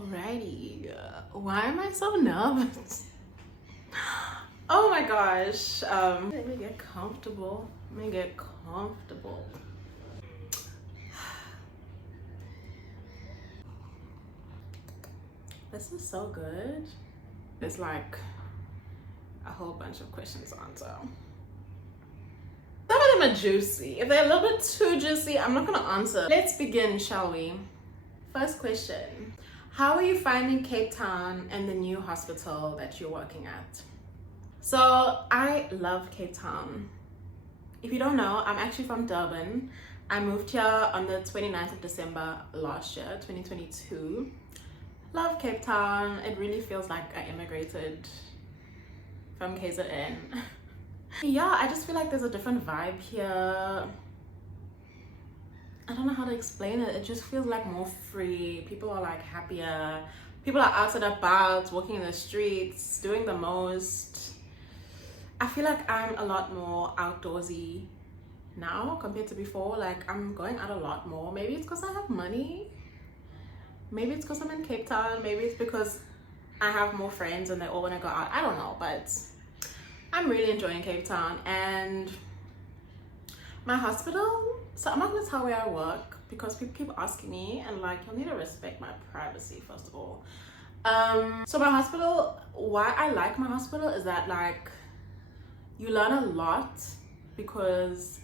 Alrighty, why am I so nervous? Oh my gosh. Let me get comfortable. This is so good. It's like a whole bunch of questions to answer. Some of them are juicy. If they're a little bit too juicy, I'm not gonna answer. Let's begin, shall we? First question. How are you finding Cape Town and the new hospital that you're working at? So I love Cape Town. If you don't know, I'm actually from Durban. I moved here on the 29th of December last year, 2022. Love Cape Town. It really feels like I immigrated from KZN. Yeah, I just feel like there's a different vibe here. I don't know how to explain it. It just feels like more free. People are like happier. People are out and about, walking in the streets, doing the most. I feel like I'm a lot more outdoorsy now compared to before. Like I'm going out a lot more. Maybe it's because I have money. Maybe it's because I'm in Cape Town. Maybe it's because I have more friends and they all want to go out. I don't know, but I'm really enjoying Cape Town. And my hospital, so I'm not gonna tell where I work because people keep asking me, and like, you'll need to respect my privacy first of all. So my hospital, why I like my hospital is that like you learn a lot because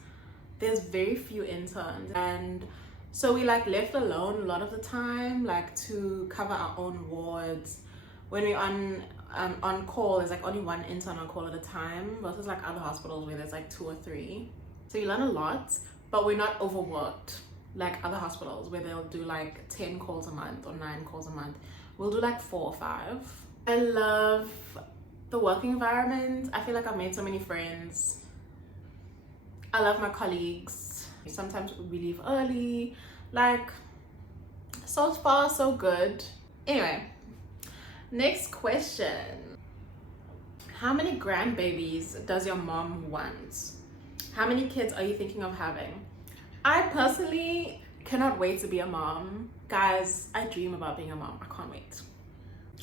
there's very few interns, and so we like left alone a lot of the time, like to cover our own wards. When we're on call, there's like only one intern on call at a time versus like other hospitals where there's like 2 or 3. So you learn a lot, but we're not overworked like other hospitals where they'll do like 10 calls a month or 9 calls a month. We'll do like 4 or 5. I love the working environment. I feel like I've made so many friends. I love my colleagues. Sometimes we leave early. Like, so far so good. Anyway, next question. How many grandbabies does your mom want? How many kids are you thinking of having? I personally cannot wait to be a mom. Guys, I dream about being a mom. I can't wait.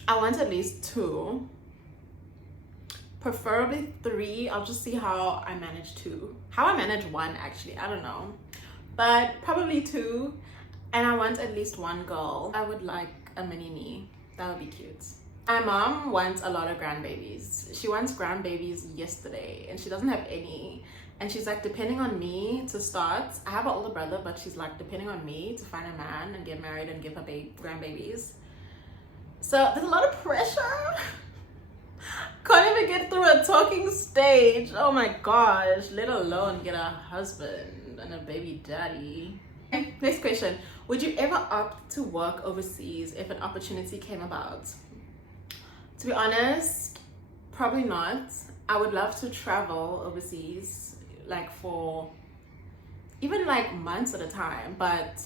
I want at least 2. Preferably 3. I'll just see how I manage 2. How I manage 1 actually, I don't know. But probably 2. And I want at least 1 girl. I would like a mini me. That would be cute. My mom wants a lot of grandbabies. She wants grandbabies yesterday and she doesn't have any. And she's like depending on me to start. I have an older brother, but she's like depending on me to find a man and get married and give her grandbabies. So there's a lot of pressure. Can't even get through a talking stage. Oh my gosh, let alone get a husband and a baby daddy. Okay, next question. Would you ever opt to work overseas if an opportunity came about? To be honest, probably not. I would love to travel overseas, like for even like months at a time, but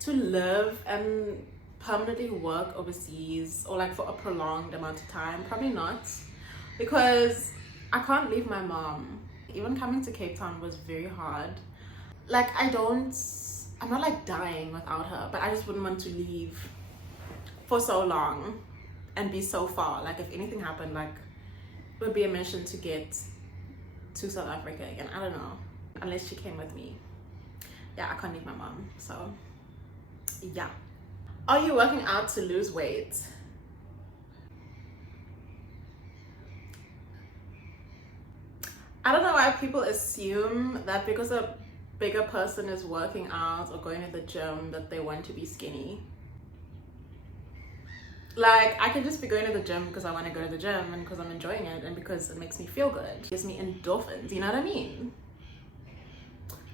to live and permanently work overseas or like for a prolonged amount of time, probably not, because I can't leave my mom. Even coming to Cape Town was very hard. Like I'm not like dying without her, but I just wouldn't want to leave for so long and be so far. Like if anything happened, like it would be a mission to get to South Africa again. I don't know, unless she came with me. Yeah, I can't leave my mom, so yeah. Are you working out to lose weight? I don't know why people assume that because a bigger person is working out or going to the gym that they want to be skinny. Like, I can just be going to the gym because I want to go to the gym and because I'm enjoying it and because it makes me feel good. It gives me endorphins, you know what I mean?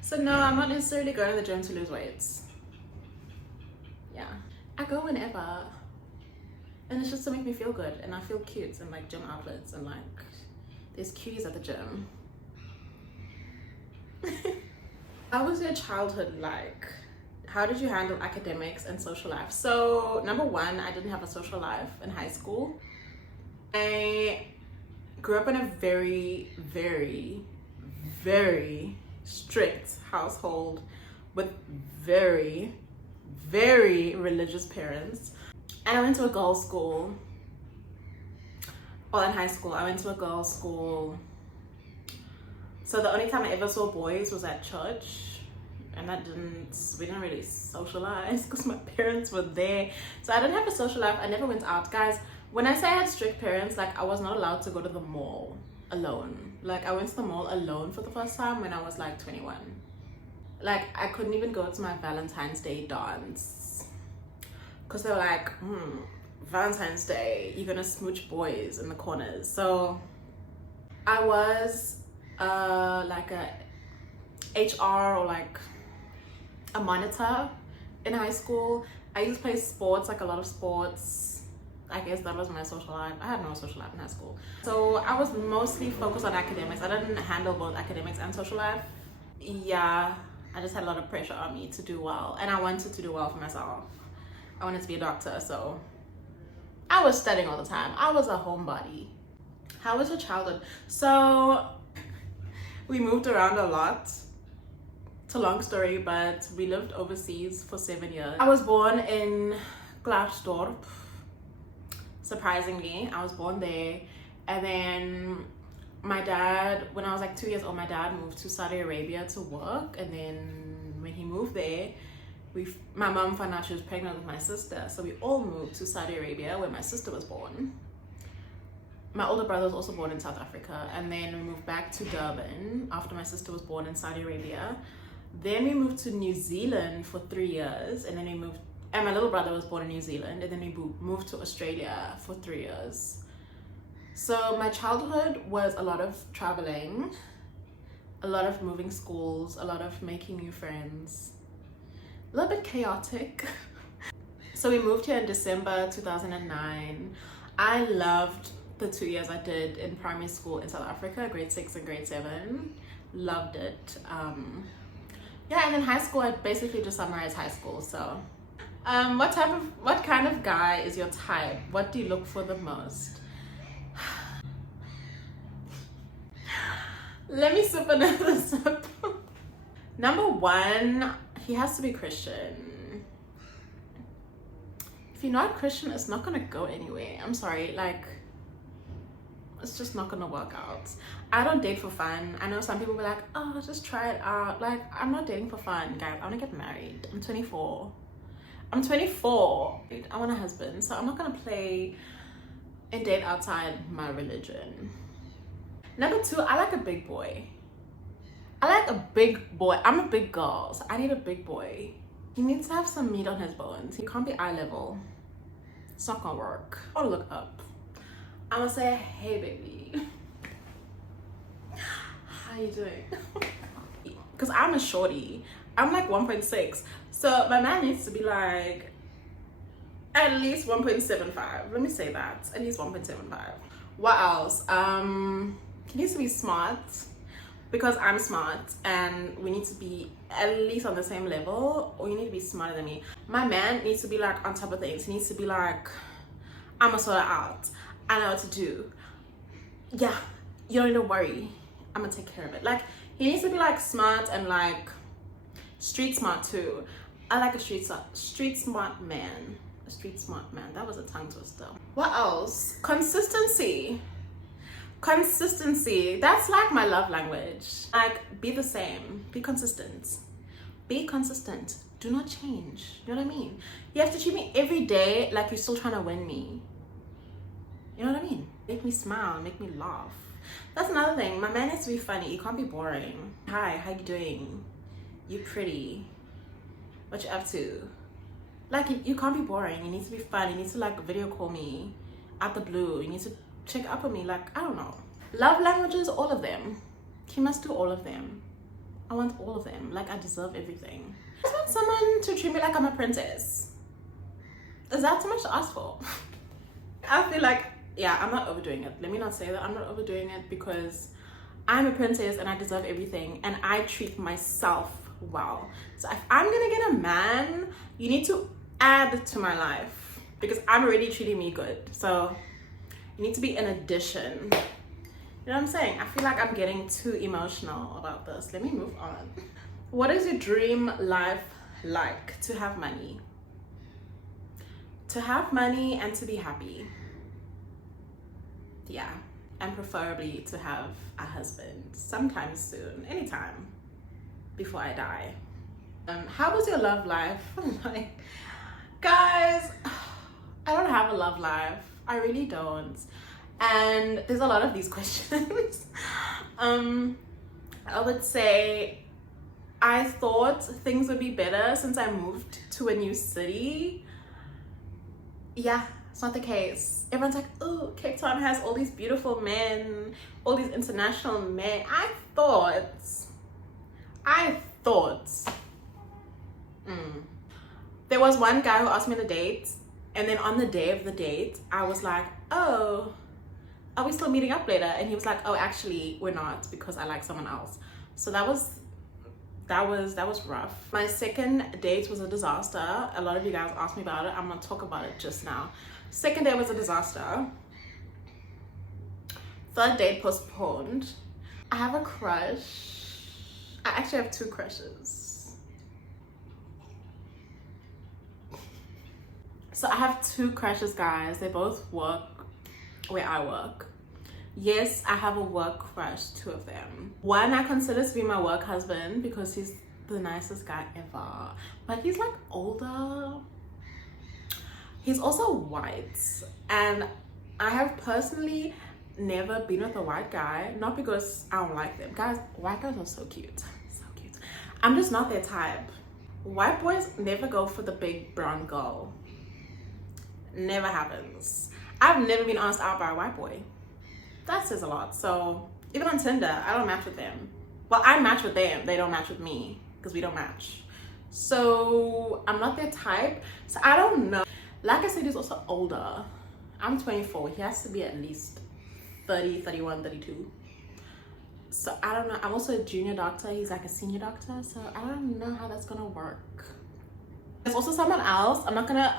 So no, I'm not necessarily going to the gym to lose weight. Yeah, I go whenever. And it's just to make me feel good and I feel cute in like gym outfits and like there's cuties at the gym. How was your childhood like? How did you handle academics and social life? So number 1, I didn't have a social life in high school. I grew up in a very, very, very strict household with very, very religious parents. And I went to a girls' school. Well, in high school, I went to a girls' school. So the only time I ever saw boys was at church. And we didn't really socialize because my parents were there. So I didn't have a social life. I never went out. Guys, when I say I had strict parents, like I was not allowed to go to the mall alone. Like I went to the mall alone for the first time when I was like 21. Like I couldn't even go to my Valentine's Day dance because they were like, Valentine's Day, you're gonna smooch boys in the corners. So I was like a HR or like a monitor in high school. I used to play sports, like a lot of sports. I guess that was my social life. I had no social life in high school. So I was mostly focused on academics. I didn't handle both academics and social life. Yeah, I just had a lot of pressure on me to do well. And I wanted to do well for myself. I wanted to be a doctor, so I was studying all the time. I was a homebody. How was your childhood? So we moved around a lot. It's a long story, but we lived overseas for 7 years. I was born in Glasdorp. Surprisingly, I was born there. And then my dad, when I was like 2 years old, my dad moved to Saudi Arabia to work. And then when he moved there, my mom found out she was pregnant with my sister. So we all moved to Saudi Arabia where my sister was born. My older brother was also born in South Africa. And then we moved back to Durban after my sister was born in Saudi Arabia. Then we moved to New Zealand for 3 years. And then and my little brother was born in New Zealand. And then we moved to Australia for 3 years. So my childhood was a lot of traveling, a lot of moving schools, a lot of making new friends, a little bit chaotic. So we moved here in December 2009. I loved the 2 years I did in primary school in South Africa, grade 6 and grade 7. Loved it. Yeah, and in high school, I basically just summarized high school. So what kind of guy is your type? What do you look for the most? Let me sip another sip. Number 1, he has to be Christian. If you're not Christian, it's not gonna go anywhere. I'm sorry, like, it's just not gonna work out. I don't date for fun. I know some people be like, oh, just try it out. Like, I'm not dating for fun, guys. I wanna get married. I'm 24. I'm 24. I want a husband, so I'm not gonna play and date outside my religion. Number 2, I like a big boy. I like a big boy. I'm a big girl, so I need a big boy. He needs to have some meat on his bones. He can't be eye level. It's not gonna work. I wanna look up. I'm gonna say, hey baby. How you doing? Because I'm a shorty. I'm like 1.6. So my man needs to be like at least 1.75. Let me say that. At least 1.75. What else? He needs to be smart because I'm smart and we need to be at least on the same level, or you need to be smarter than me. My man needs to be like on top of things. He needs to be like, I'm gonna sort it out. I know what to do. Yeah, you don't need to worry. I'm gonna take care of it. Like, he needs to be like smart and like street smart too. I like a street smart man. A street smart man. That was a tongue twister. What else? Consistency. Consistency. That's like my love language. Like, be the same. Be consistent. Be consistent. Do not change. You know what I mean? You have to treat me every day like you're still trying to win me. You know what I mean? Make me smile. Make me laugh. That's another thing. My man needs to be funny. You can't be boring. Hi, how you doing? You pretty. What you up to? Like, you can't be boring. You need to be fun. You need to like video call me out the blue. You need to check up on me. Like, I don't know. Love languages, all of them. He must do all of them. I want all of them. Like, I deserve everything. I just want someone to treat me like I'm a princess. Is that too much to ask for? I feel like, yeah, I'm not overdoing it. Let me not say that. I'm not overdoing it because I'm a princess and I deserve everything and I treat myself well. So if I'm gonna get a man, you need to add to my life because I'm already treating me good. So you need to be an addition. You know what I'm saying? I feel like I'm getting too emotional about this. Let me move on. What is your dream life like? To have money. to have money and to be happy. Yeah, and preferably to have a husband sometime soon, anytime before I die. How was your love life? Like, guys, I don't have a love life. I really don't. And there's a lot of these questions. I would say I thought things would be better since I moved to a new city. Yeah, it's not the case. Everyone's like, oh, Cape Town has all these beautiful men, all these international men. I thought. There was one guy who asked me on a date, and then on the day of the date, I was like, oh, are we still meeting up later? And he was like, oh, actually, we're not, because I like someone else. So that was rough. My second date was a disaster. A lot of you guys asked me about it. I'm gonna talk about it just now. Second date was a disaster. Third date postponed. I have a crush. I actually have two crushes. So I have two crushes, guys. They both work where I work. Yes, I have a work crush, two of them. One I consider to be my work husband because he's the nicest guy ever. But he's like older. He's also white. And I have personally never been with a white guy. Not because I don't like them. Guys, white guys are so cute. So cute. I'm just not their type. White boys never go for the big brown girl. Never happens. I've never been asked out by a white boy. That says a lot. So even on Tinder, I don't match with them. Well, I match with them. They don't match with me because we don't match. So I'm not their type. So I don't know. Like I said, he's also older. I'm 24. He has to be at least 30, 31, 32. So I don't know. I'm also a junior doctor. He's like a senior doctor. So I don't know how that's gonna work. There's also someone else. I'm not gonna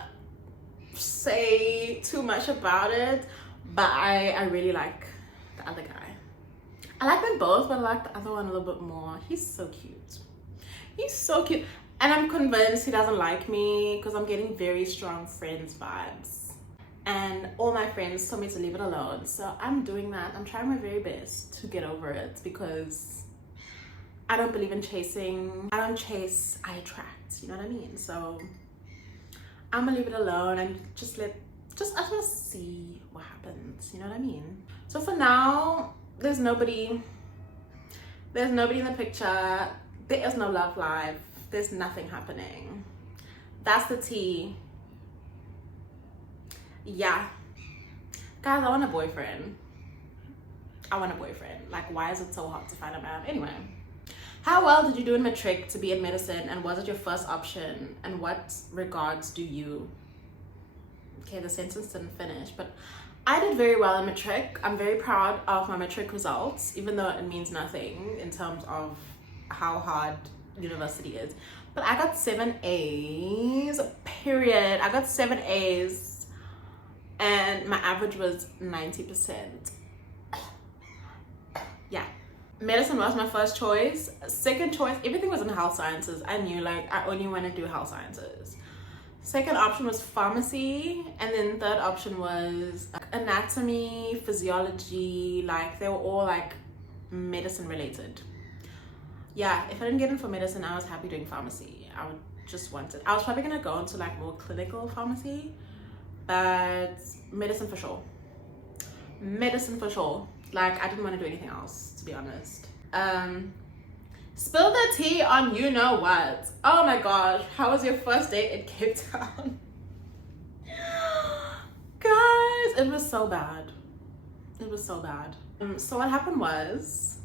say too much about it, but I really like the other guy. I like them both, but I like the other one a little bit more. He's so cute. He's so cute. And I'm convinced he doesn't like me because I'm getting very strong friends vibes. And all my friends told me to leave it alone. So I'm doing that. I'm trying my very best to get over it because I don't believe in chasing. I don't chase, I attract. You know what I mean? So I'm gonna leave it alone and I just want to see what happens. You know what I mean? So for now, there's nobody in the picture. There is no love life. There's nothing happening. That's the tea. Yeah. Guys, I want a boyfriend. Like, why is it so hard to find a man? Anyway. How well did you do in matric to be in medicine, and was it your first option? And what regards do you? Okay, the sentence didn't finish, but I did very well in matric. I'm very proud of my matric results, even though it means nothing in terms of how hard university is. But I got 7 A's, period. I got 7 A's, and my average was 90%. Yeah. Medicine was my first choice. Second choice, everything was in health sciences. I knew, like, I only want to do health sciences. Second option was pharmacy, and then third option was anatomy, physiology. Like, they were all like medicine related. Yeah, if I didn't get in for medicine, I was happy doing pharmacy. I was probably gonna go into like more clinical pharmacy, but medicine for sure. Like, I didn't want to do anything else, to be honest. Spill the tea on you know what. Oh my gosh, how was your first date in Cape Town? Guys, it was so bad. So what happened was,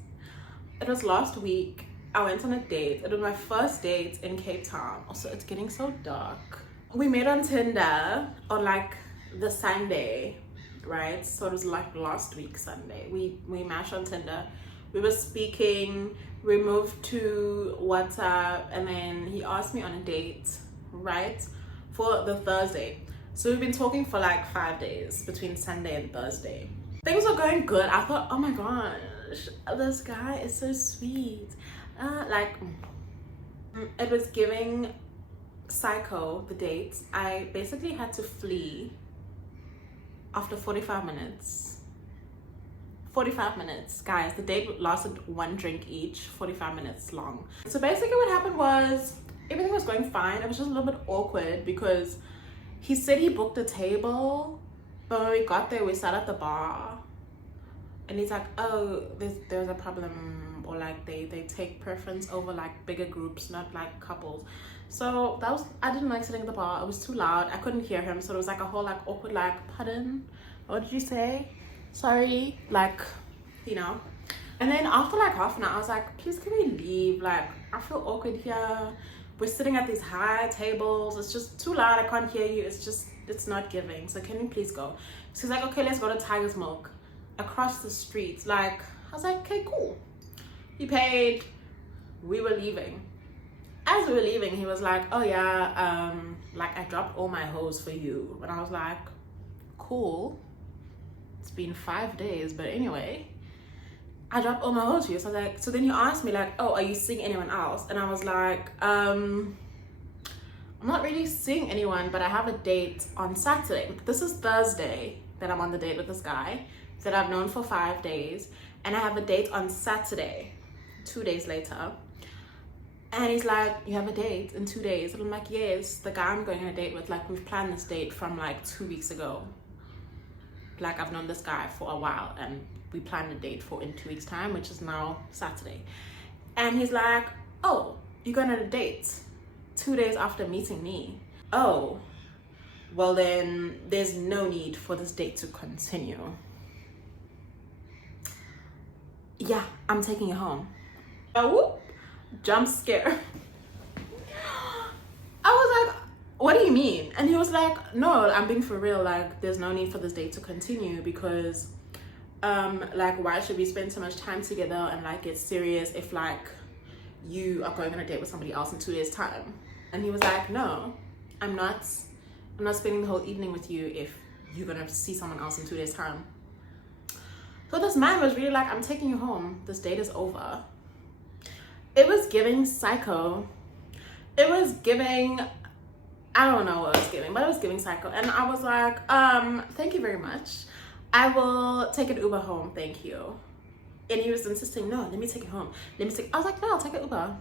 it was last week. I went on a date. It was my first date in Cape Town. Also, it's getting so dark. We met on Tinder on like the Sunday, right? So it was like last week Sunday. We matched on Tinder. We were speaking. We moved to WhatsApp, and then he asked me on a date, right, for the Thursday. So we've been talking for like 5 days between Sunday and Thursday. Things were going good. I thought, oh my gosh, this guy is so sweet. It was giving psycho, the date, I basically had to flee after 45 minutes. 45 minutes, guys. The date lasted one drink each, 45 minutes long. So basically what happened was everything was going fine. It was just a little bit awkward because he said he booked a table, but when we got there we sat at the bar and he's like, oh, there's a problem, or like they take preference over like bigger groups, not like couples. So that was, I didn't like sitting at the bar. It was too loud, I couldn't hear him, so it was like a whole like awkward like, pardon, what did you say, sorry, like, you know. And then after like half an hour I was like, please can we leave, like I feel awkward here, we're sitting at these high tables, it's just too loud, I can't hear you, it's not giving, so can we please go. So he's like, okay, let's go to Tiger's Milk across the street. Like I was like, okay, cool. He paid, we were leaving. As we were leaving, he was like, oh yeah, like I dropped all my hoes for you. And I was like, cool, it's been 5 days, but anyway, I dropped all my hoes for you. So I was like, so then he asked me like, oh, are you seeing anyone else? And I was like, I'm not really seeing anyone, but I have a date on Saturday. This is Thursday that I'm on the date with this guy that I've known for 5 days, and I have a date on Saturday, 2 days later. And he's like, you have a date in 2 days? And I'm like, yes, the guy I'm going on a date with, like we've planned this date from like 2 weeks ago. Like I've known this guy for a while and we planned a date for in 2 weeks time, which is now Saturday. And he's like, oh, you're going on a date 2 days after meeting me? Oh, well then there's no need for this date to continue. Yeah, I'm taking you home. Oh, whoop, jump scare. I was like, what do you mean? And he was like, no, I'm being for real, like there's no need for this date to continue because like why should we spend so much time together and like get serious if like you are going on a date with somebody else in 2 days time? And he was like, no, I'm not spending the whole evening with you if you're gonna see someone else in 2 days time. So this man was really like, I'm taking you home, this date is over. It was giving psycho. It was giving, I don't know what it was giving, but it was giving psycho. And I was like, thank you very much, I will take an Uber home, thank you. And he was insisting, no, let me take you home, let me take, I was like, no, I'll take an Uber.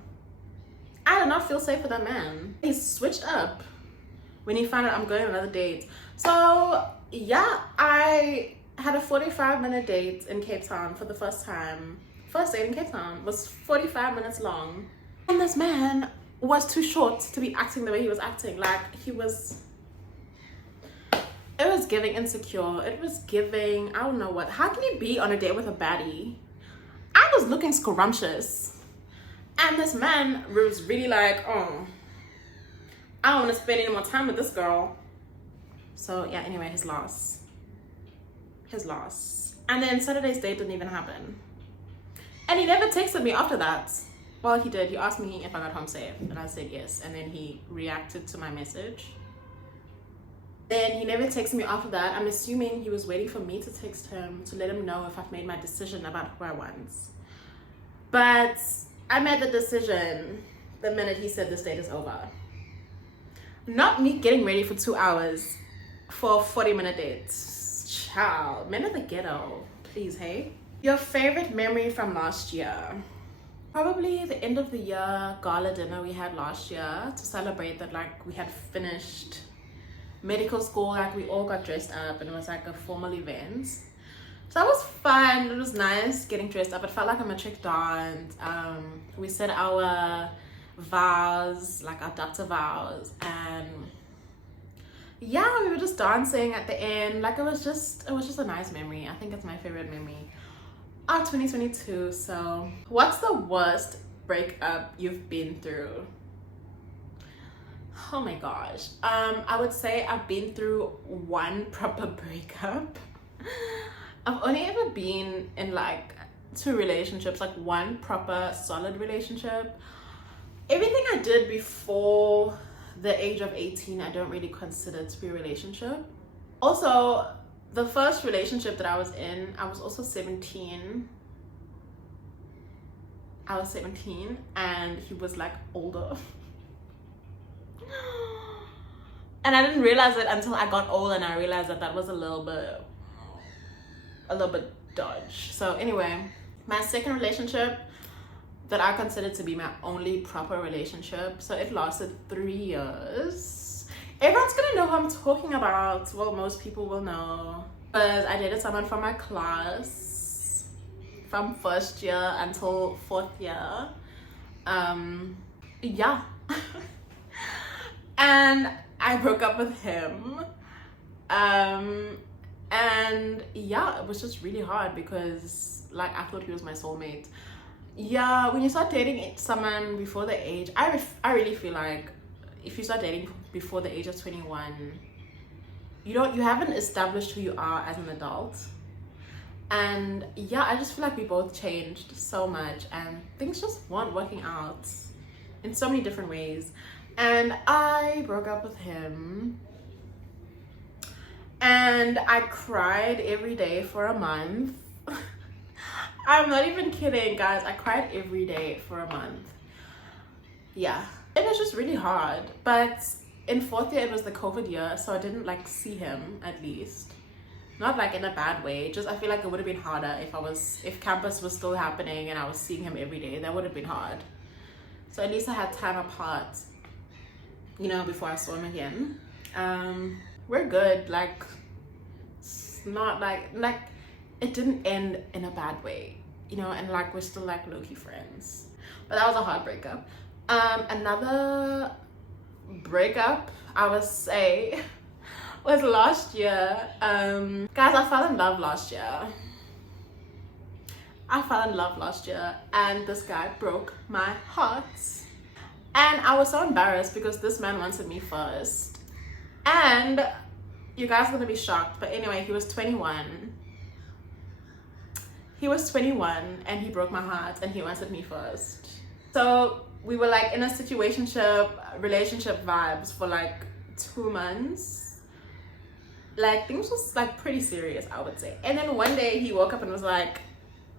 I did not feel safe with that man. He switched up when he found out I'm going on another date. So yeah, I had a 45-minute date in Cape Town for the first time. First date in Cape Town was 45 minutes long. And this man was too short to be acting the way he was acting. Like it was giving insecure. It was giving, I don't know what. How can you be on a date with a baddie? I was looking scrumptious. And this man was really like, oh, I don't want to spend any more time with this girl. So yeah, anyway, his loss. And then Saturday's date didn't even happen. And he never texted me after that. Well, he did. He asked me if I got home safe, and I said yes. And then he reacted to my message. Then he never texted me after that. I'm assuming he was waiting for me to text him to let him know if I've made my decision about who I want. But I made the decision the minute he said this date is over. Not me getting ready for 2 hours for a 40-minute date. Child, men of the ghetto, please, hey? Your favorite memory from last year? Probably the end of the year gala dinner we had last year to celebrate that like we had finished medical school, like we all got dressed up and it was like a formal event. So that was fun. It was nice getting dressed up. It felt like a matric dance. We said our vows, like our doctor vows, and yeah, we were just dancing at the end. Like it was just a nice memory. I think it's my favorite memory of 2022. So what's the worst breakup you've been through? Oh my gosh, I would say I've been through one proper breakup. I've only ever been in like 2 relationships, like one proper solid relationship. Everything I did before the age of 18 I don't really consider to be a relationship. Also, the first relationship that I was in, I was also 17. I was 17 and he was like older. And I didn't realize it until I got old, and I realized that that was a little bit dodge. So anyway, my second relationship that I consider to be my only proper relationship, so it lasted 3 years. Everyone's gonna know who I'm talking about. Well, most people will know, because I dated someone from my class from first year until 4th year. Yeah. And I broke up with him. And yeah, it was just really hard because like I thought he was my soulmate. Yeah, when you start dating someone before the age, I really feel like if you start dating before the age of 21, you haven't established who you are as an adult. And yeah, I just feel like we both changed so much and things just weren't working out in so many different ways. And I broke up with him and I cried every day for a month. I'm not even kidding, guys. I cried every day for a month. Yeah, it was just really hard. But in 4th year, it was the COVID year, so I didn't like see him, at least. Not like in a bad way, just I feel like it would have been harder if campus was still happening and I was seeing him every day. That would have been hard. So at least I had time apart, you know, before I saw him again. We're good. Like, it's not like it didn't end in a bad way, you know, and like we're still like low-key friends. But that was a heartbreaker. Another breakup, I would say, was last year. Guys, I fell in love last year. And this guy broke my heart. And I was so embarrassed because this man wanted me first. And you guys are gonna be shocked, but anyway, he was 21. He was 21 and he broke my heart and he wanted me first. So we were like in a relationship vibes for like 2 months. Like things was like pretty serious, I would say. And then one day he woke up and was like,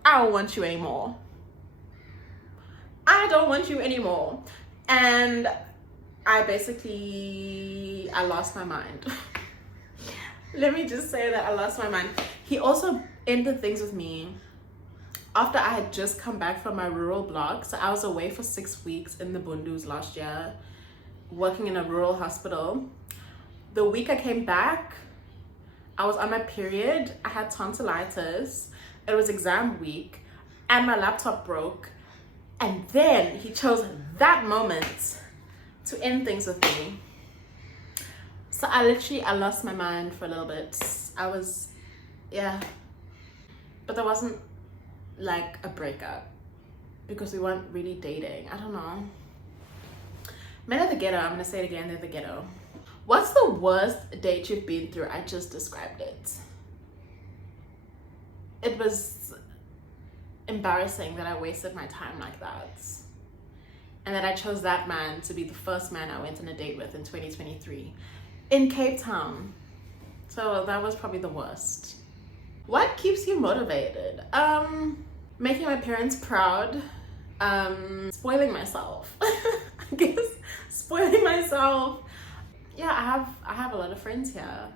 I don't want you anymore. I don't want you anymore. And I lost my mind. Let me just say that I lost my mind. He also ended things with me after I had just come back from my rural block. So I was away for 6 weeks in the Bundus last year, working in a rural hospital. The week I came back, I was on my period. I had tonsillitis. It was exam week and my laptop broke. And then he chose that moment to end things with me. So I lost my mind for a little bit. Yeah. But there wasn't like a breakup because we weren't really dating. I don't know. Men are the ghetto. I'm gonna say it again, they're the ghetto. What's the worst date you've been through? I just described it. It was embarrassing that I wasted my time like that. And that I chose that man to be the first man I went on a date with in 2023 in Cape Town. So that was probably the worst. What keeps you motivated? Making my parents proud. Spoiling myself. I guess spoiling myself. Yeah, I have a lot of friends here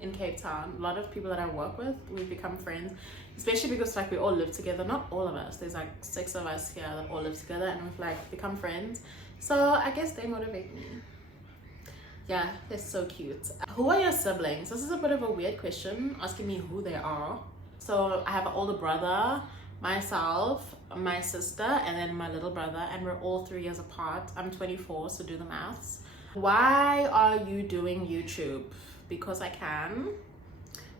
in Cape Town. A lot of people that I work with, we've become friends, especially because like we all live together. Not all of us, there's like 6 of us here that all live together and we've like become friends. So I guess they motivate me. Yeah, they're so cute. Who are your siblings? This is a bit of a weird question, asking me who they are. So I have an older brother, myself, my sister, and then my little brother, and we're all 3 years apart. I'm 24, so do the maths. Why are you doing YouTube? Because I can,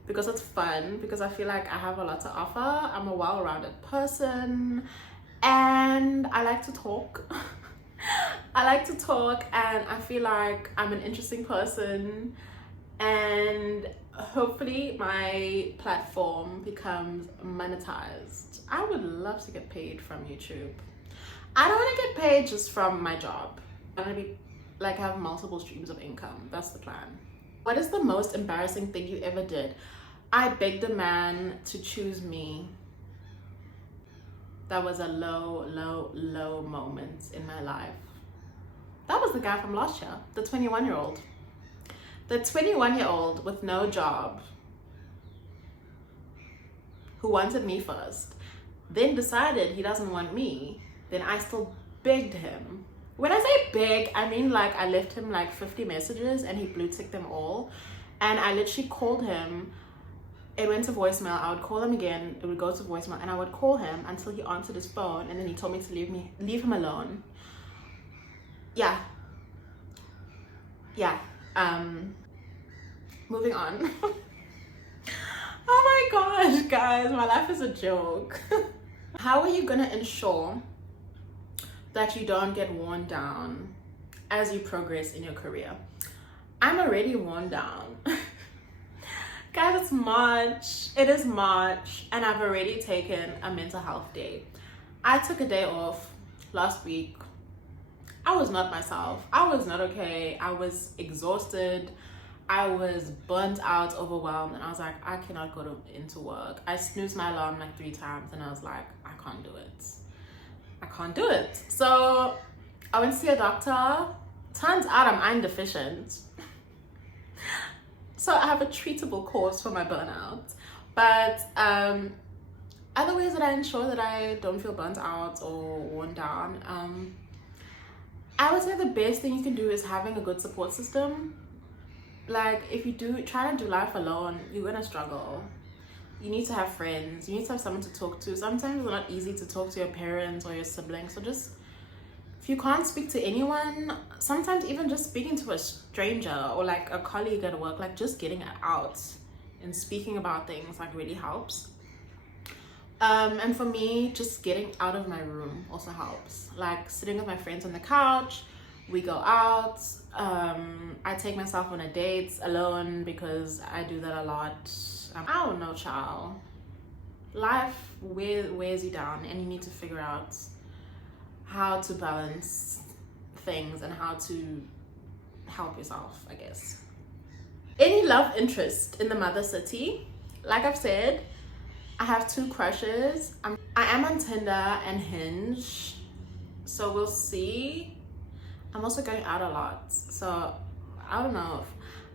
because it's fun, because I feel like I have a lot to offer. I'm a well-rounded person and I like to talk. I like to talk and I feel like I'm an interesting person, and hopefully my platform becomes monetized. I would love to get paid from YouTube. I don't want to get paid just from my job. I want to be like have multiple streams of income. That's the plan. What is the most embarrassing thing you ever did? I begged a man to choose me. That was a low moment in my life. That was the guy from last year, the 21-year-old. The 21-year-old with no job who wanted me first, then decided he doesn't want me, then I still begged him. When I say beg, I mean like I left him like 50 messages and he blue ticked them all. And I literally called him. It went to voicemail. I would call him again. It would go to voicemail, and I would call him until he answered his phone, and then he told me to leave him alone. Yeah. Moving on. Oh my gosh, guys, my life is a joke. How are you gonna ensure that you don't get worn down as you progress in your career? I'm already worn down. Guys, it's March. It is March, and I've already taken a mental health day. I took a day off last week. I was not myself. I was not okay. I was exhausted. I was burnt out, overwhelmed, and I was like, I cannot go into work. I snoozed my alarm like 3 times, and I was like, I can't do it. I can't do it. So I went to see a doctor. Turns out I'm iron deficient. So I have a treatable cause for my burnout. But other ways that I ensure that I don't feel burnt out or worn down, I would say the best thing you can do is having a good support system. Like, if you try to do life alone, you're gonna struggle. You need to have friends. You need to have someone to talk to. Sometimes it's not easy to talk to your parents or your siblings. So just, if you can't speak to anyone, sometimes even just speaking to a stranger or like a colleague at work, like just getting out and speaking about things like really helps. And for me, just getting out of my room also helps. Like sitting with my friends on the couch, we go out. I take myself on a date alone because I do that a lot. I don't know, child. Life wears you down, and you need to figure out how to balance things and how to help yourself, I guess. Any love interest in the mother city? Like I've said, I have 2 crushes. I am on Tinder and Hinge, so we'll see. I'm also going out a lot, so I don't know.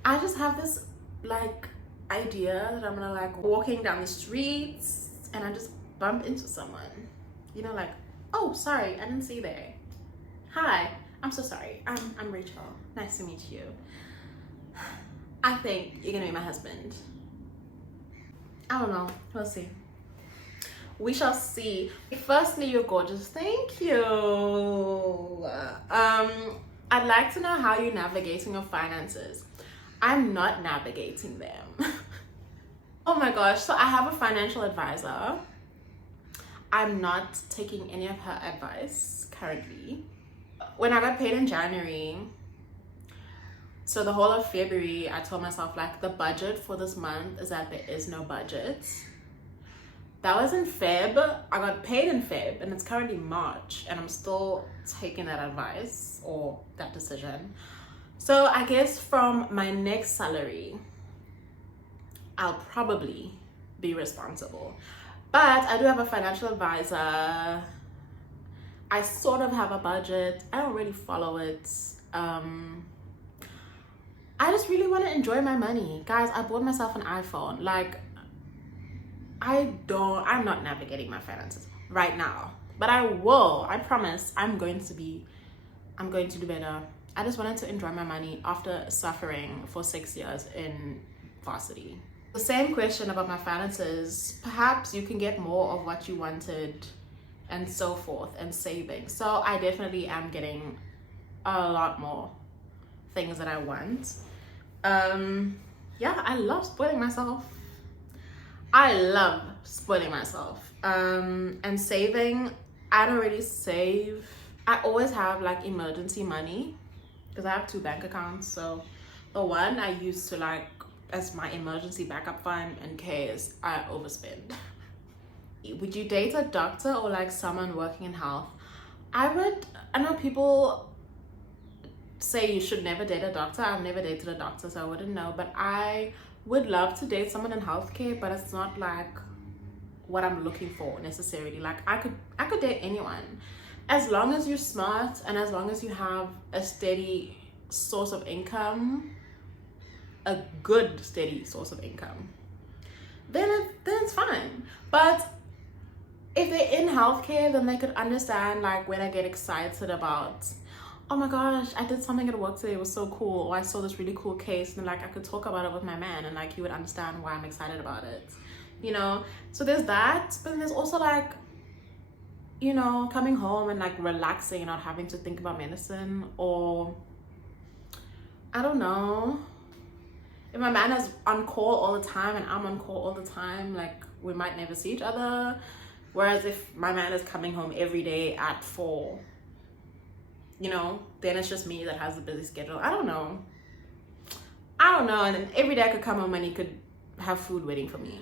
I just have this like idea that I'm gonna like walking down the streets and I just bump into someone, you know, like, oh sorry, I didn't see you there. Hi, I'm so sorry. I'm Rachel. Nice to meet you. I think you're gonna be my husband. I don't know. We'll see. We shall see. Firstly, you're gorgeous. Thank you. I'd like to know how you're navigating your finances. I'm not navigating them. Oh my gosh. So I have a financial advisor. I'm not taking any of her advice currently. When I got paid in January, so the whole of February, I told myself like the budget for this month is that there is no budget. That was in Feb. I got paid in Feb, and it's currently March, and I'm still taking that advice or that decision. So I guess from my next salary, I'll probably be responsible. But I do have a financial advisor. I sort of have a budget. I don't really follow it. I just really want to enjoy my money. Guys, I bought myself an iPhone. Like, I'm not navigating my finances right now, but I will. I promise I'm going to do better. I just wanted to enjoy my money after suffering for 6 years in varsity. The same question about my finances. Perhaps you can get more of what you wanted and so forth, and saving. So I definitely am getting a lot more things that I want. Yeah, I love spoiling myself. And saving, I don't really save. I always have like emergency money because I have 2 bank accounts. So the one I use to like as my emergency backup fund in case I overspend. Would you date a doctor or like someone working in health? I know people say you should never date a doctor. I've never dated a doctor, so I wouldn't know, but I would love to date someone in healthcare, but it's not like what I'm looking for necessarily. Like I could date anyone. as long as you're smart and as long as you have a steady source of income, a good steady source of income, then it's fine. But if they're in healthcare, then they could understand, like, when I get excited about, oh my gosh, I did something at work today, it was so cool, or I saw this really cool case, and like I could talk about it with my man, and like he would understand why I'm excited about it, you know. So there's that. But then there's also like, you know, coming home and like relaxing and not having to think about medicine. Or I don't know, if my man is on call all the time and I'm on call all the time, like we might never see each other. Whereas if my man is coming home every day at 4, you know, then it's just me that has a busy schedule. I don't know. And then every day I could come home and he could have food waiting for me.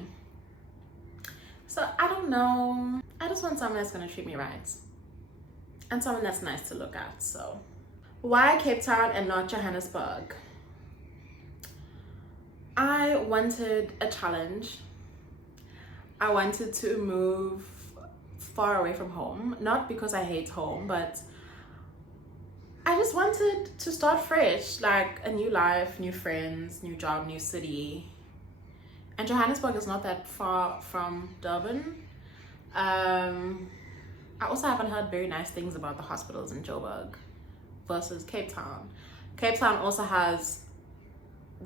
So I don't know. I just want someone that's gonna treat me right, and someone that's nice to look at. So why Cape Town and not Johannesburg? I wanted a challenge. I wanted to move far away from home, not because I hate home, but I just wanted to start fresh, like a new life, new friends, new job, new city. And Johannesburg is not that far from Durban. I also haven't heard very nice things about the hospitals in Joburg versus Cape Town. Cape Town also has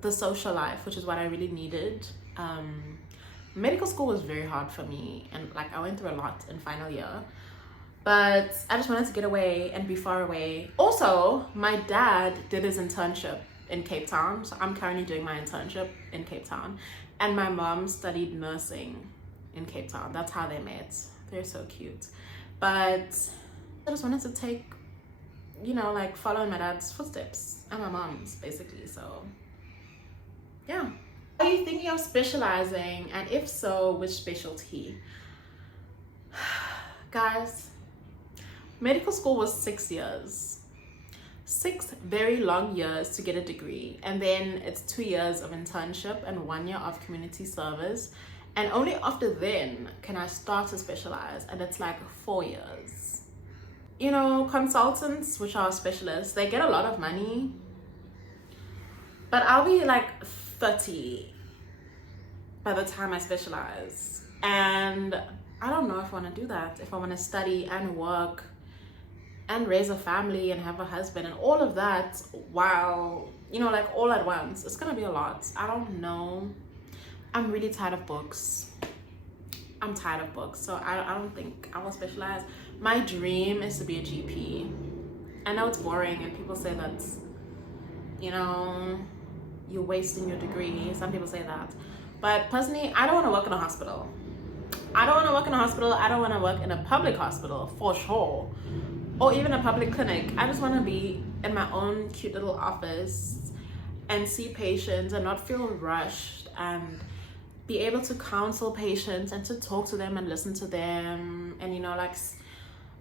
the social life, which is what I really needed. Medical school was very hard for me, and like I went through a lot in final year, but I just wanted to get away and be far away. Also, my dad did his internship in Cape Town, so I'm currently doing my internship in Cape Town, and my mom studied nursing in Cape Town. That's how they met. They're so cute. But I just wanted to take, you know, like follow in my dad's footsteps and my mom's, basically. So yeah. Are you thinking of specializing, and if so, which specialty? Guys, medical school was 6 years. 6 very long years to get a degree, and then it's 2 years of internship and 1 year of community service, and only after then can I start to specialize, and it's like 4 years. You know, consultants, which are specialists, they get a lot of money, but I'll be like 30 by the time I specialize, and I don't know if I want to do that. If I want to study and work and raise a family and have a husband and all of that while, you know, like all at once, it's gonna be a lot. I don't know. I'm really tired of books. So I don't think I will specialize. My dream is to be a GP. I know it's boring and people say that, you know, you're wasting your degree. Some people say that. But personally, I don't want to work in a hospital. I don't want to work in a hospital. I don't want to work in a public hospital, for sure. Or even a public clinic. I just want to be in my own cute little office and see patients and not feel rushed, and be able to counsel patients and to talk to them and listen to them. And, you know, like,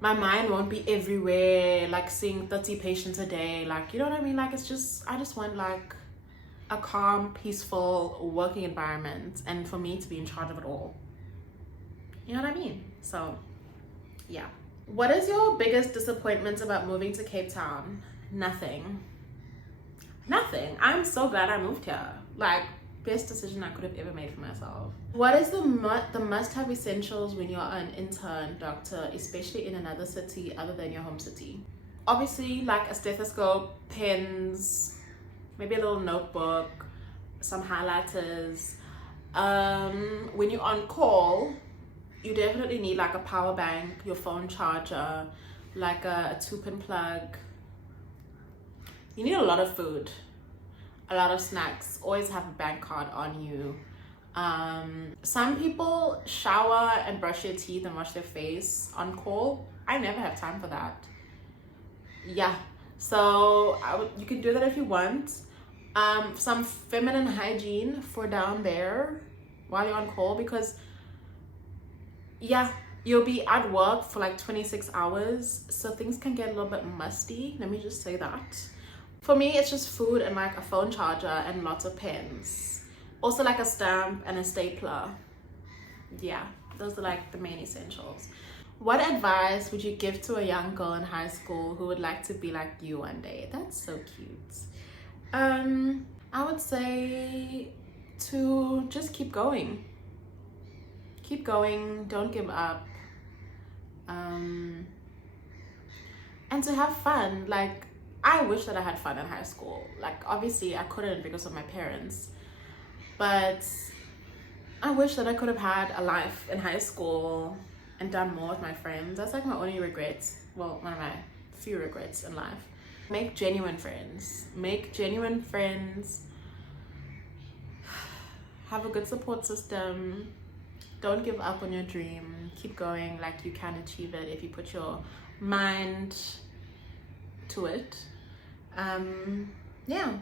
my mind won't be everywhere, like seeing 30 patients a day. Like, you know what I mean? Like, it's just, I just want like a calm, peaceful working environment, and for me to be in charge of it all. You know what I mean? So yeah. What is your biggest disappointment about moving to Cape Town? Nothing. I'm so glad I moved here. Like, best decision I could have ever made for myself. What is the must-have essentials when you're an intern doctor, especially in another city other than your home city? Obviously, like a stethoscope, pens, maybe a little notebook, some highlighters. When you're on call, you definitely need like a power bank, your phone charger, like a 2-pin plug. You need a lot of food, a lot of snacks. Always have a bank card on you. Some people shower and brush their teeth and wash their face on call. I never have time for that. Yeah, so you can do that if you want. Some feminine hygiene for down there while you're on call, because yeah, you'll be at work for like 26 hours, so things can get a little bit musty. Let me just say that. For me, it's just food and like a phone charger and lots of pens. Also like a stamp and a stapler. Yeah, those are like the main essentials. What advice would you give to a young girl in high school who would like to be like you one day? That's so cute. I would say to just keep going. Keep going, don't give up. And to have fun. Like, I wish that I had fun in high school. Like, obviously I couldn't because of my parents, but I wish that I could have had a life in high school and done more with my friends. That's like my only regrets. Well, one of my few regrets in life. Make genuine friends. Make genuine friends. Have a good support system. Don't give up on your dream. Keep going. Like, you can achieve it if you put your mind to it. Yeah.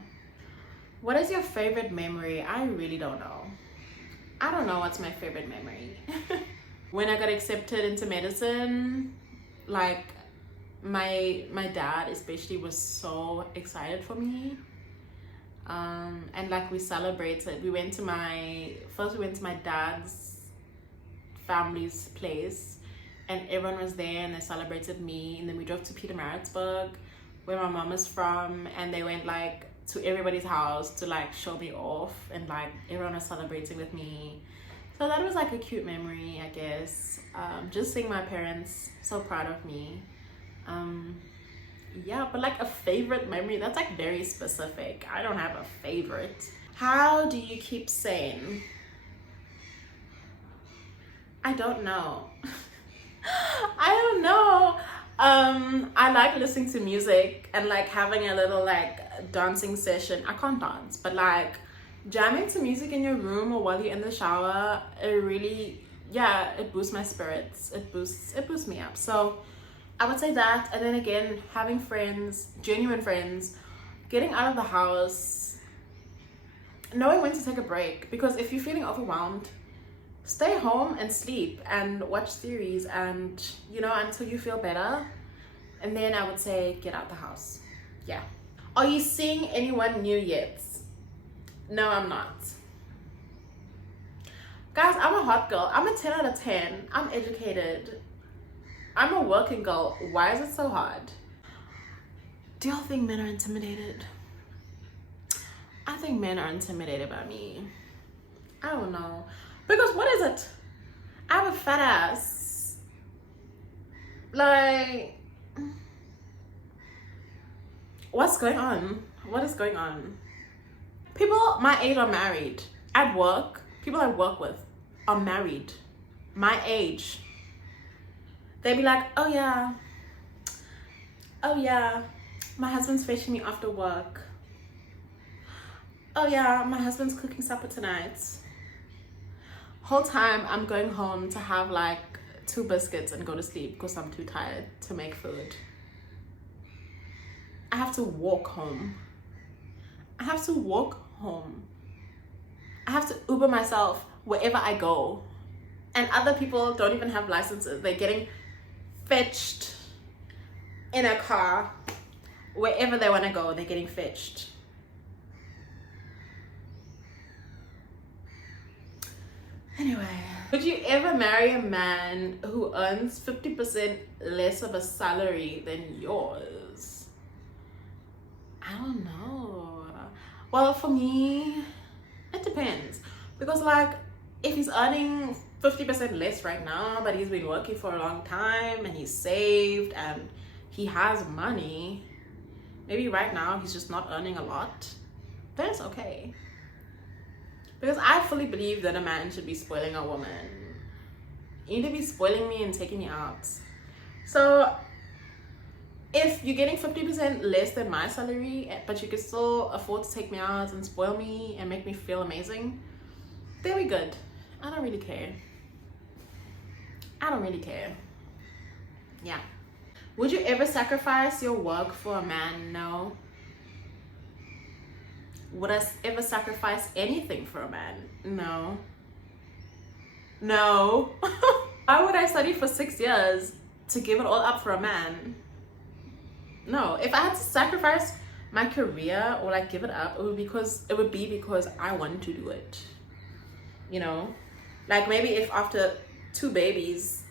What is your favorite memory? I really don't know. I don't know what's my favorite memory. When I got accepted into medicine, like my dad especially was so excited for me. And like we celebrated. We went to my dad's family's place, and everyone was there and they celebrated me. And then we drove to Pietermaritzburg, where my mom is from, and they went like to everybody's house to like show me off, and like everyone was celebrating with me. So that was like a cute memory, I guess. Just seeing my parents so proud of me. Yeah, but like a favorite memory, that's like very specific. I don't have a favorite. How do you keep sane? I don't know. I don't know. I like listening to music and like having a little like dancing session. I can't dance, but like jamming to music in your room or while you're in the shower, it really, yeah, it boosts my spirits. It boosts me up. So I would say that. And then again, having friends, genuine friends, getting out of the house, knowing when to take a break. Because if you're feeling overwhelmed, stay home and sleep and watch series, and you know, until you feel better. And then I would say get out the house. Yeah. Are you seeing anyone new yet? No, I'm not. Guys, I'm a hot girl. I'm a 10 out of 10. I'm educated. I'm a working girl. Why is it so hard? Do y'all think men are intimidated? I think men are intimidated by me. I don't know. Because what is it? I have a fat ass. Like, what's going on? What is going on? People my age are married. At work, people I work with are married. My age. They be like, oh yeah, my husband's fetching me after work. Oh yeah, my husband's cooking supper tonight. Whole time I'm going home to have like 2 biscuits and go to sleep because I'm too tired to make food. I have to walk home. I have to Uber myself wherever I go. And other people don't even have licenses. They're getting fetched in a car. Wherever they want to go, they're getting fetched. Anyway, would you ever marry a man who earns 50% less of a salary than yours? I don't know. Well, for me, it depends. Because like, if he's earning 50% less right now, but he's been working for a long time and he's saved and he has money, maybe right now he's just not earning a lot, then it's okay. Because I fully believe that a man should be spoiling a woman. You need to be spoiling me and taking me out. So if you're getting 50% less than my salary, but you can still afford to take me out and spoil me and make me feel amazing, then we're good. I don't really care. Yeah. Would you ever sacrifice your work for a man? No. Would I ever sacrifice anything for a man? No. Why would I study for 6 years to give it all up for a man? No. If I had to sacrifice my career or like give it up, it would be because I wanted to do it. You know? Like maybe if after 2 babies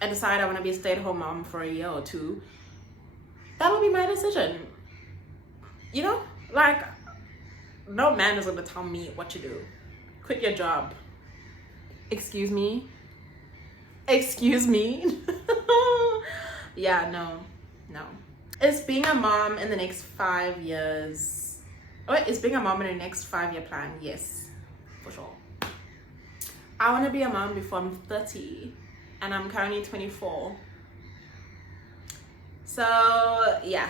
and decide I want to be a stay-at-home mom for a year or two, that'll be my decision. You know, like, no man is going to tell me what to do. Quit your job. Excuse me? Excuse me? Yeah, no. Is being a mom in the next 5 years... Is being a mom in the next 5-year plan? Yes, for sure. I want to be a mom before I'm 30, and I'm currently 24. So, yeah.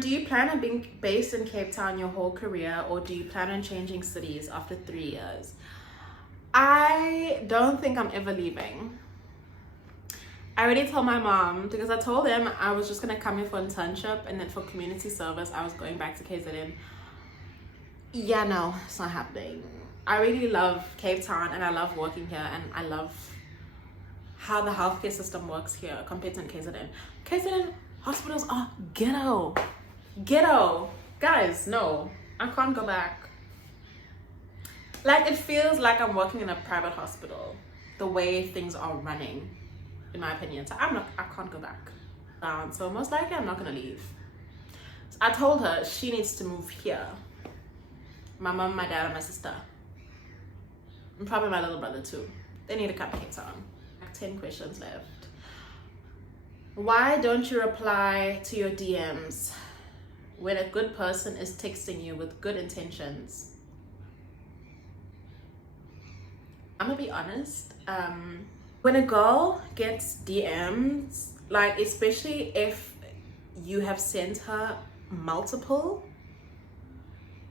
Do you plan on being based in Cape Town your whole career, or do you plan on changing cities after 3 years? I don't think I'm ever leaving. I already told my mom, because I told them I was just gonna come here for internship, and then for community service I was going back to KZN. Yeah, no, it's not happening. I really love Cape Town, and I love working here, and I love how the healthcare system works here compared to in KZN. KZN hospitals are ghetto. Guys, no, I can't go back. Like, it feels like I'm working in a private hospital, the way things are running, in my opinion. So I can't go back. So most likely I'm not gonna leave. So I told her she needs to move here. My mom, my dad, and my sister. And probably my little brother too. They need to come to Cape Town. 10 questions left. Why don't you reply to your DMs when a good person is texting you with good intentions? I'm gonna be honest. When a girl gets DMs, like, especially if you have sent her multiple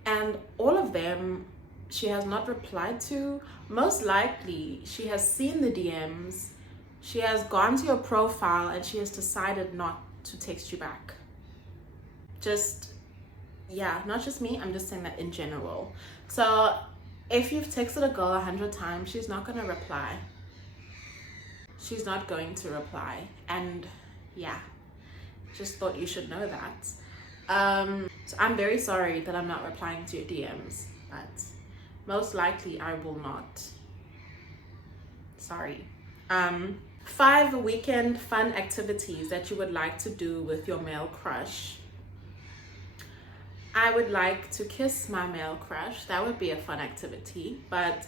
and all of them she has not replied to, most likely she has seen the DMs, she has gone to your profile, and she has decided not to text you back. Just, yeah, not just me, I'm just saying that in general. So if you've texted a girl 100 times, she's not gonna reply. She's not going to reply. And yeah, just thought you should know that. So I'm very sorry that I'm not replying to your DMs, but most likely I will not. Sorry. 5 weekend fun activities that you would like to do with your male crush. I would like to kiss my male crush. That would be a fun activity, but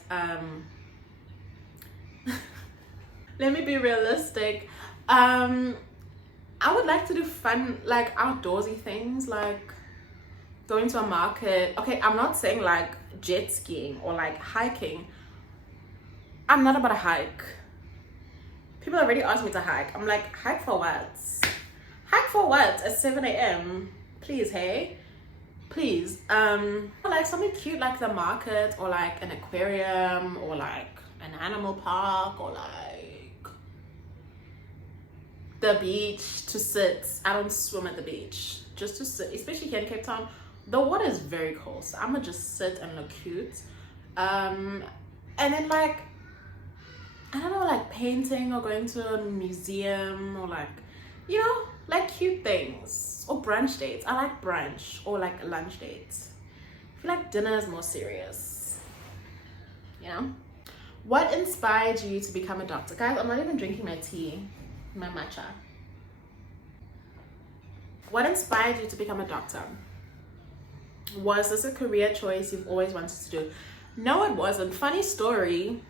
let me be realistic. I would like to do fun, like, outdoorsy things, like going to a market. Okay, I'm not saying like jet skiing or like hiking. I'm not about to hike. People already asked me to hike. I'm like, hike for what? Hike for what at 7 a.m? Please, hey? Please. Like something cute like the market, or like an aquarium, or like an animal park, or like the beach to sit. I don't swim at the beach, just to sit, especially here in Cape Town. The water is very cold, so I'm gonna just sit and look cute. And then, like, I don't know, like painting or going to a museum, or like, you know, like cute things, or brunch dates. I like brunch, or like lunch dates. I feel like dinner is more serious, you know. What inspired you to become a doctor? Guys, I'm not even drinking my tea, my matcha. What inspired you to become a doctor? Was this a career choice you've always wanted to do? No, it wasn't. Funny story.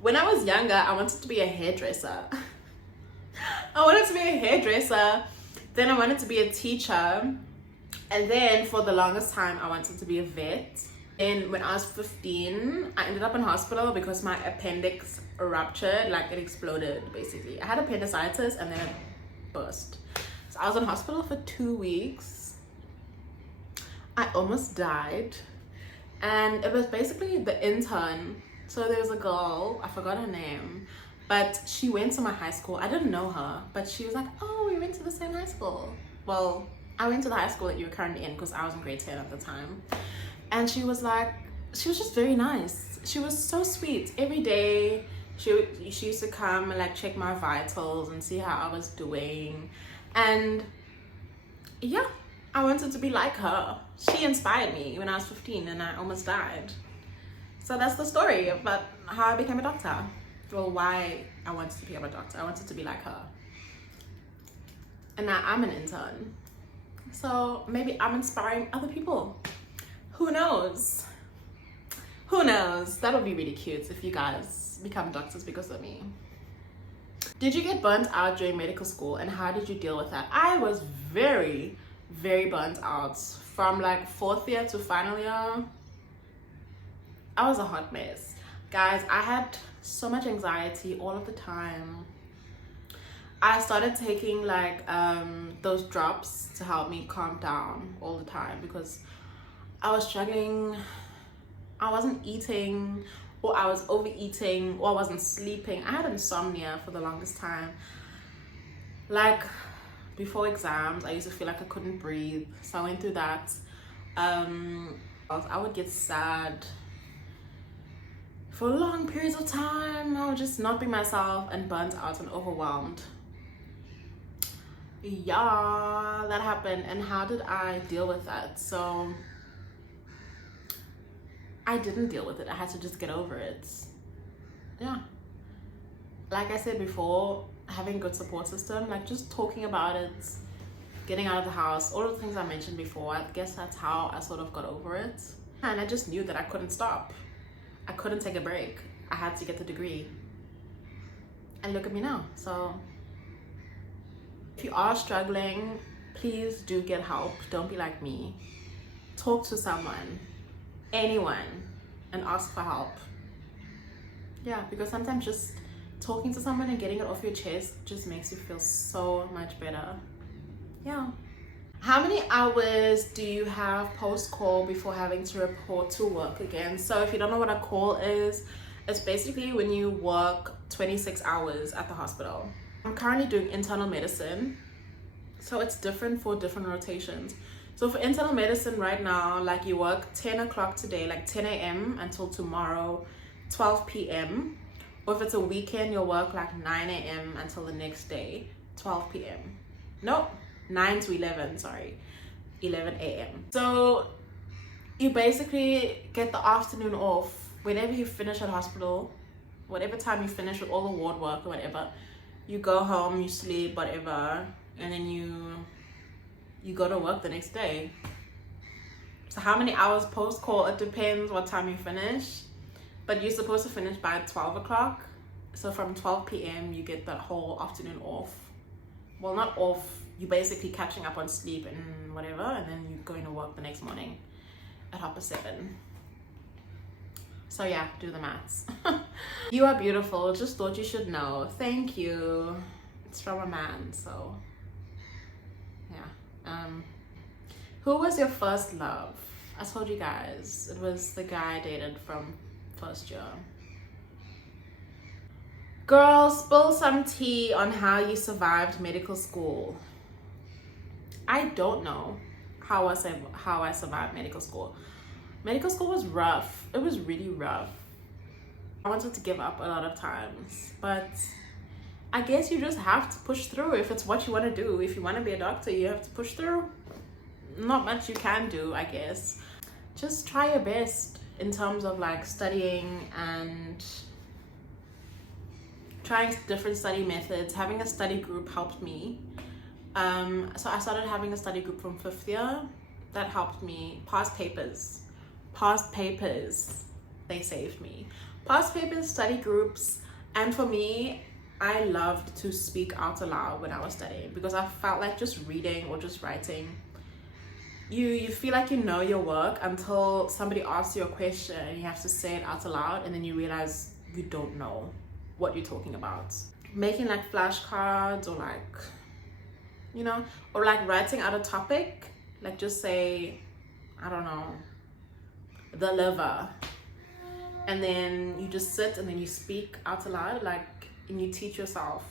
When I was younger, I wanted to be a hairdresser. I wanted to be a hairdresser. Then I wanted to be a teacher. And then for the longest time, I wanted to be a vet. And when I was 15, I ended up in hospital because my appendix ruptured, like it exploded basically. I had appendicitis and then it burst. So I was in hospital for 2 weeks. I almost died. And it was basically the intern. So there was a girl, I forgot her name, but she went to my high school. I didn't know her, but she was like, oh, we went to the same high school. Well, I went to the high school that you were currently in because I was in grade 10 at the time. And she was like, she was just very nice. She was so sweet. Every day, she used to come and like check my vitals and see how I was doing. And yeah, I wanted to be like her. She inspired me when I was 15 and I almost died. So that's the story about how I became a doctor. well, why I wanted to become a doctor. I wanted to be like her. And now I'm an intern. So maybe I'm inspiring other people. Who knows? Who knows? That would be really cute if you guys become doctors because of me. Did you get burnt out during medical school, and how did you deal with that? I was very, very burnt out from like 4th year to final year. I was a hot mess. Guys, I had so much anxiety all of the time. I started taking like those drops to help me calm down all the time because I was struggling. I wasn't eating, or I was overeating, or I wasn't sleeping. I had insomnia for the longest time. Like before exams, I used to feel like I couldn't breathe. So I went through that. I would get sad for long periods of time. I would just not be myself and burnt out and overwhelmed. Yeah, that happened. And how did I deal with that? So I didn't deal with it. I had to just get over it. Yeah, like I said before, having good support system, like just talking about it, getting out of the house, all of the things I mentioned before. I guess that's how I sort of got over it. And I just knew that I couldn't stop. I couldn't take a break. I had to get the degree. And look at me now. So if you are struggling, please do get help. Don't be like me. Talk to someone, anyone, and ask for help. Yeah, because sometimes just talking to someone and getting it off your chest just makes you feel so much better. Yeah. How many hours do you have post-call before having to report to work again? So if you don't know what a call is, it's basically when you work 26 hours at the hospital. I'm currently doing internal medicine, so it's different for different rotations. So for internal medicine right now, like you work 10 o'clock today, like 10 a.m. until tomorrow, 12 p.m. Or if it's a weekend, you'll work like 9 a.m. until the next day, 12 p.m. Nope, 9 to 11, sorry, 11 a.m. So you basically get the afternoon off whenever you finish at hospital, whatever time you finish with all the ward work or whatever. You go home, you sleep, whatever, and then you go to work the next day. So how many hours post-call? It depends what time you finish, but you're supposed to finish by 12 o'clock. So from 12 p.m. you get that whole afternoon off. Well, not off, you're basically catching up on sleep and whatever, and then you're going to work the next morning at 7:30. So yeah, do the maths. You are beautiful, just thought you should know. Thank you. It's from a man, so yeah. Who was your first love? I told you guys, it was the guy I dated from first year. Girl, spill some tea on how you survived medical school. I don't know how I survived medical school. Medical school was rough. It was really rough. I wanted to give up a lot of times, but I guess you just have to push through if it's what you want to do. If you want to be a doctor, you have to push through. Not much you can do, I guess. Just try your best in terms of like studying and trying different study methods. Having a study group helped me. So I started having a study group from 5th year. That helped me. Past papers, they saved me. Past papers, study groups, and for me, I loved to speak out aloud when I was studying because I felt like just reading or just writing, you feel like you know your work until somebody asks you a question and you have to say it out aloud, and then you realize you don't know what you're talking about. Making like flashcards or like, you know, or like writing out a topic, like just say, I don't know, the liver, and then you just sit and then you speak out aloud, like, and you teach yourself.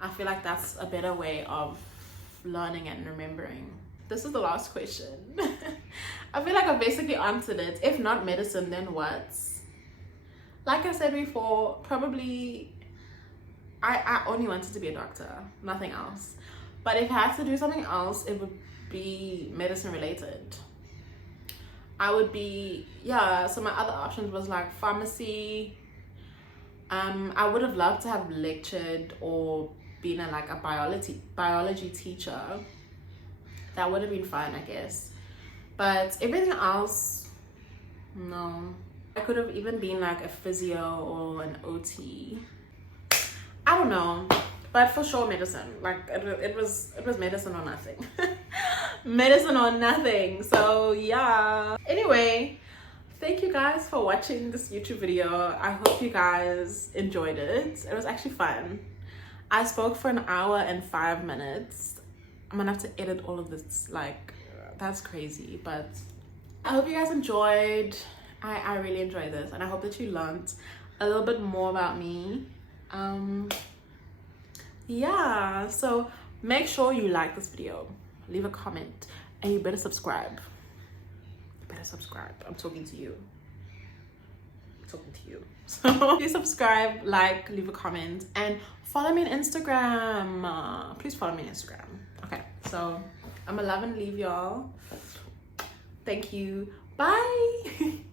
I feel like that's a better way of learning and remembering. This is the last question. I feel like I basically answered it. If not medicine, then what? Like I said before, probably I only wanted to be a doctor, nothing else. But if I had to do something else, it would be medicine related. I would be, yeah, so my other options was like pharmacy, I would have loved to have lectured or been a biology teacher. That would have been fun, I guess. But everything else, no. I could have even been like a physio or an OT. I don't know, but for sure medicine. Like it was medicine or nothing. Medicine or nothing. So yeah. Anyway, thank you guys for watching this YouTube video. I hope you guys enjoyed it. It was actually fun. I spoke for an hour and 5 minutes. I'm gonna have to edit all of this. Like, that's crazy. But I hope you guys enjoyed. I really enjoyed this, and I hope that you learned a little bit more about me. Yeah, so make sure you like this video, leave a comment, and you better subscribe. I'm talking to you. So please subscribe, like, leave a comment, and follow me on Instagram. Please follow me on Instagram. Okay, so I'm a love and leave y'all. Thank you. Bye.